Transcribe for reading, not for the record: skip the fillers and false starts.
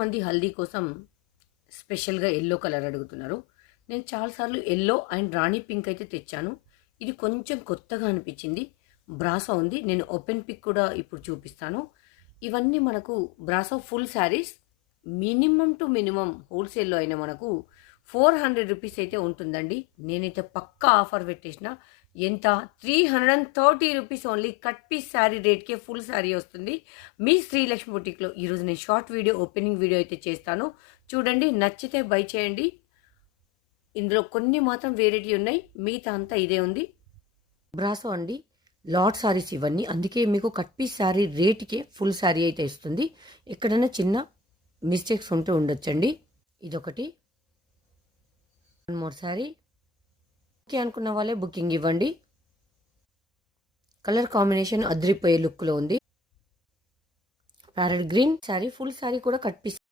మంది హల్దీ కోసం స్పెషల్గా ఎల్లో కలర్ అడుగుతున్నారు. నేను చాలాసార్లు ఎల్లో అండ్ రాణి పింక్ అయితే తెచ్చాను. ఇది కొంచెం కొత్తగా అనిపించింది. బ్రాసో ఉంది. నేను ఓపెన్ పిక్ కూడా ఇప్పుడు చూపిస్తాను. ఇవన్నీ మనకు brasso full saris. Minimum to minimum హోల్సేల్లో అయినా మనకు 400 రూపీస్ అయితే ఉంటుందండి. నేనైతే పక్కా ఆఫర్ పెట్టేసిన. ఎంత 330 rupees only. Cut piece sari రేట్కే ఫుల్ శారీ వస్తుంది. మీ శ్రీలక్ష్మి బుటిక్లో ఈరోజు నేను షార్ట్ వీడియో ఓపెనింగ్ వీడియో అయితే చేస్తాను. చూడండి, నచ్చితే బై చేయండి. ఇందులో కొన్ని మాత్రం వెరైటీ ఉన్నాయి, మిగతా అంతా ఇదే ఉంది. బ్రాసో అండి, లాట్ సారీస్ ఇవన్నీ. అందుకే మీకు కట్ పీస్ శారీ రేట్కే ఫుల్ శారీ అయితే ఇస్తుంది. ఎక్కడైనా చిన్న మిస్టేక్స్ ఉంటూ ఉండొచ్చండి. ఇదొకటి. One more sari. ఓకే అనుకున్న వాళ్ళే బుకింగ్ ఇవ్వండి. కలర్ కాంబినేషన్ అద్రిపోయే లుక్లో ఉంది. Parrot green sari, full sari కూడా కట్ పీస్.